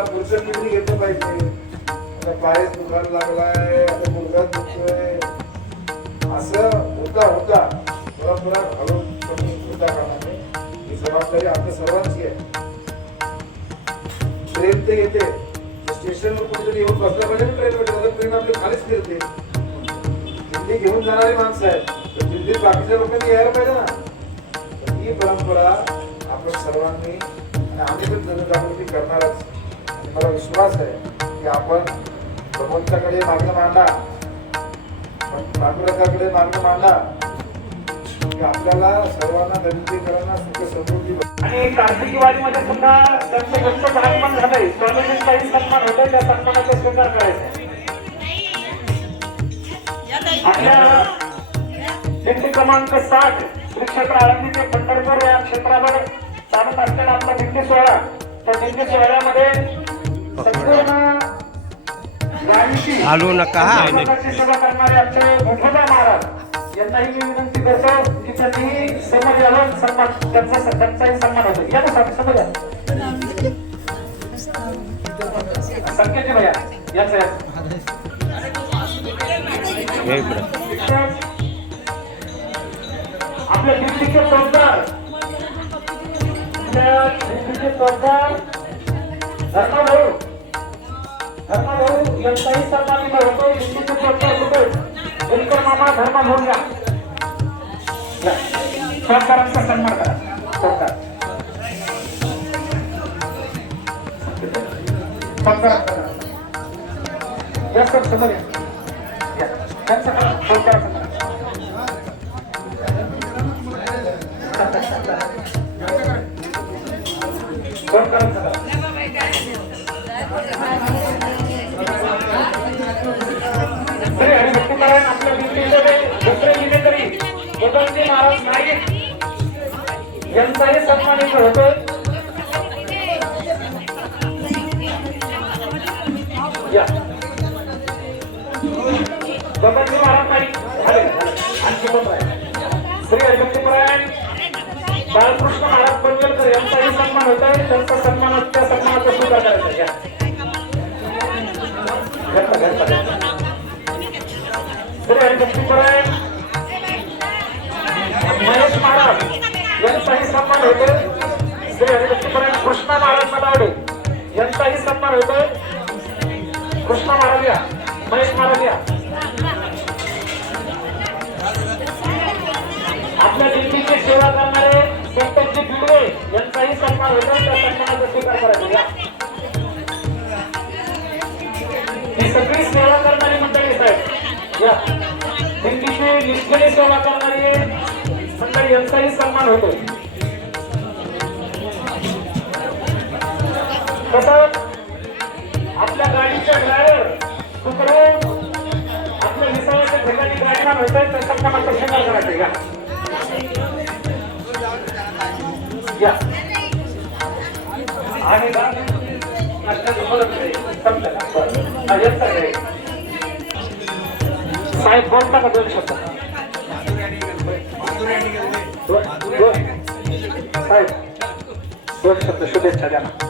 मला पुढचं किती घेतलं पाहिजे. आता पाय दुखायला लागलाय आता मुलगा दुखतोय असं होता होता. थोडा थोडा घालून कमी होता कामाने. ही जबाबदारी आपल्या सर्वांची आहे. ट्रेन ते येते. स्टेशनवर कुठेतरी येऊन बसला पाहिजे ट्रेन भेटत ट्रेन आपली खालीच फिरते. दिल्ली घेऊन जाणारी माणसं आहेत. तर दिल्लीत बाकीच्या लोकांनी यायला पाहिजे ना. ही परंपरा आपण सर्वांनी आणि आम्ही पण जनजागृती करणारच. मला विश्वास आहे की आपण भगवंताकडे मार्ग मांडला पण पांडुरंगाकडे मागणं मांडा. की आपल्याला सर्वांना दरिद्रीकरांना सुख समृद्धी आणि कार्तिकी वारीमध्ये सुद्धा त्यांचे जसं आगमन झालंय. स्वामीजींचा काही सन्मान होतोय त्या सन्मानाचा स्वीकार करायचा. आपल्या दिंडी क्रमांक साठ श्री क्षेत्र आळंदी ते पंढरपूर या क्षेत्रावर चालत असलेला आपला दिंडी सोहळा त्या दिंडी सोहळ्यामध्ये गाडीची आलू नका हा. समाजाची सेवा करणारे आमचे विठोबा महाराज यांनाही मी विनंती करतो की त्यांनी समज यावं सन्मान त्यांचा त्यांचाही सन्मान होतो या ना साहेब, समज या. संकेतजी भैया याचं याचं. इकडं. आपल्या दिल्लीचे दिल्लीचे धर्माभाऊ यांचाही सन्मान इथं होतो दिल्लीचे होतो दिलकर मामा धर्माभाऊ या या. चौकदारांचा सन्मान करा करा. या सर समोर या त्यांचा करा नाईक यांचाही सन्मान इथे होतोय या कोदंडी झाले, आणखी श्री हरिभक्तीपरायण बाळकृष्ण महाराज यांचाही सन्मान होत आहे. त्यांचा सन्मान त्या सन्मानाचा स्वीकार करायचा श्री सन्मान होतोय. श्री हरिभक्तीपरायण कृष्णा महाराज मलावडे यांचाही सन्मान होतोय. कृष्णा महाराज या. महेश महाराज या. आपल्या दिल्लीची सेवा करणारे संतजी बिडवे यांचाही सन्मान होतो त्या सन्मानाचा स्वीकार करायचा. या. ही सगळी सेवा करणारी मंडळी साहेब. या. दिल्लीची निष्ठेने सेवा करणारी मंडळी यांचाही सन्मान होतो तसंच आपल्या गाडीच्या ड्रायव्हर आपल्या विसाव्याच्या ठिकाणी आहे त्या सन्मानाचा स्वीकार या. आणि साहेब बोलता का दोन शब्द? साहेब दोन शब्द शुभेच्छा द्या ना.